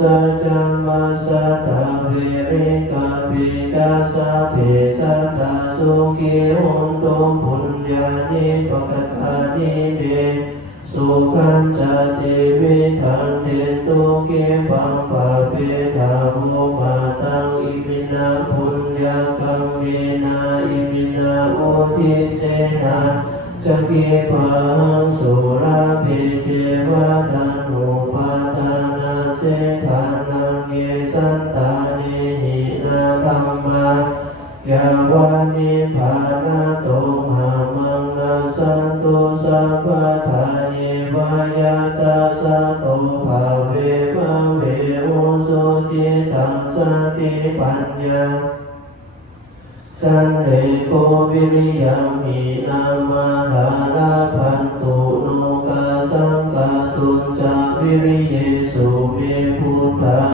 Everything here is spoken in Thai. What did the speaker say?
สัจจมัสสะตาเวริกาปิกาสะเพสัตตาสุขิหุนตุปุญญานิปกตานิเมสุขันจติวิทันเทตุเกปังปะเปทาโมมาตังอิมินาปุญญากัมเมนาอิมินาโอทิเสนาจักขิปังสุราภิเทวตานุปาทานาเสธานังเยสันตานิหินาธัมมายาวานิพานาโตมหามังนาสันตุสัพพะทานิวายาตาสะโตภาเวภาเวอุสุจิตังสันติปัญญาสันเลโกวิริยังหินามาลาลาพันตุโนกาสังกาตุจาวิริเยสุเมภู